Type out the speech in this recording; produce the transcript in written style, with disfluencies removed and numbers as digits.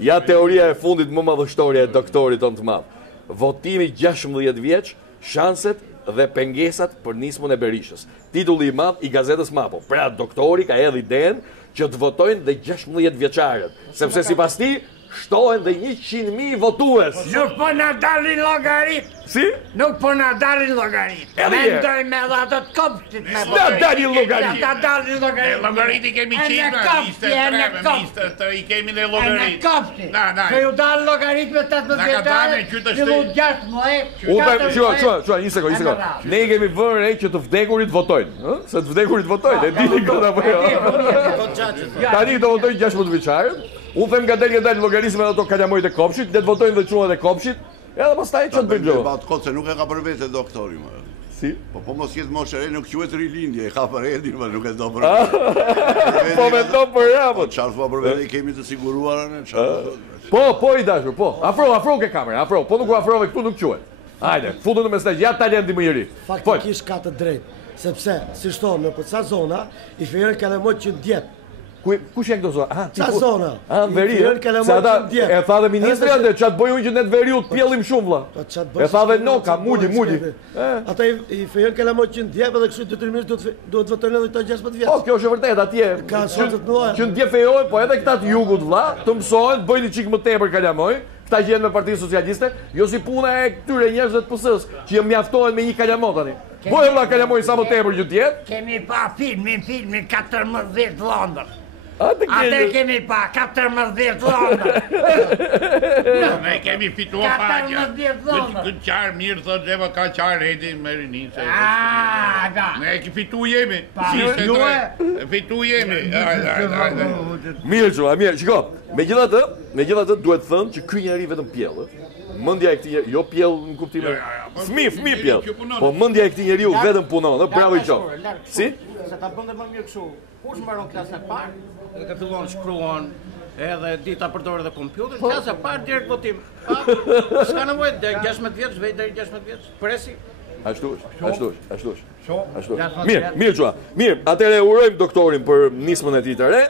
Ja teoria e fundit më madhështore e doktorit tonë të madh. Votimi 16 vjeç, shanset dhe pengesat për nismën e Berishës. Titulli i madh i gazetës Mapo. Pra doktori ka hedhur idenë që të votojnë dhe 16 vjeçarët, sepse sipas tij shtohen dhe 100.000 votues. Nuk po na dalin llogarit. Si? Nuk po na dalin llogarit. Mendoj me ato të kopshtit me Na dalin llogarit. Na dalin llogarit. Llogarit i kemi qitë, liste të i kemi në llogarit. Në kopshtit. Na. Se ju dalin llogarit me 18 vjeçare. Ju 6 muaj. Një sekond. Ne i kemi vënë re që të vdekurit votojnë, ëh? Se të vdekurit votojnë, e dini këtë apo jo? Tani do votojnë 16 vjeçarët. Unë them nga del llogarisme ato kalamojt e kopshit, le të votojnë dhe çunat e kopshit, edhe pastaj ç'të bëjmë gjë. Se nuk e ka për vete doktori më. Si? Po mos jetë moshë re, nuk quhet rilindje, e ka për edhin, më nuk e do për. Po me do për javën. Çfarë thua për vete, kemi të siguruar ne, çfarë? Po i dashur, po. Afro ke kamerën, afro. Po nuk u afrove këtu nuk quhet. Hajde, futu në mesazh, ja talenti më i ri. Faktikisht ka të drejtë, sepse si shtohen në përca zona, i fejerën kalamojt që ndjet. Kush janë këto zona? Qa zona? Veri, se ata e tha dhe ministri ande, qatë bëjë unë që ne të veriu të pjellim shumë, vla. E tha dhe Noka, mudi. Ata i fejën kalamojt që ndjep edhe kështu detyrimisht duhet votojnë edhe këta 16 vjeç. Po, kjo është e vërtet, atje. Ka sotet mëdha. Që ndje fejojnë, po edhe këta të jugut, vla, të mësojnë, të bëjnë çik më tepër kalamoj. Këta që jenë me Partinë Socialiste, jo si puna e këtyre njerëzve të PS-s, që mjaftohen me një kalamot tani. Bojë vlla kalamoj sa më tepër që të jetë. Kemi pa filmin 14 Londër. Atë kemi pa 14 Londër. Ne kemi fituar paqja. Këtë qarë mirë, thot Gjeva, ka qarë heti me rinin. Ne fitu jemi. Fitu jemi. Mirë, shiko, megjithatë duhet thënë që ky njeri vetëm pjell, mendja e këtij njeriu, jo pjell në kuptimin. Fëmijë pjell. Po mendja e këtij njeriu vetëm punon, bravo i qof. Si? Se ta bënde më mirë kështu. Kush mbaron klasën e parë, edhe ka fillon shkruan, edhe dita përdor edhe kompjuter, klasa e parë direkt votim. S'ka nevojë deri 16 vjeç, vej deri 16 vjeç. Presi. Ashtu është. Mirë, çua. Mirë, atëherë urojmë doktorin për nismën e tij të re.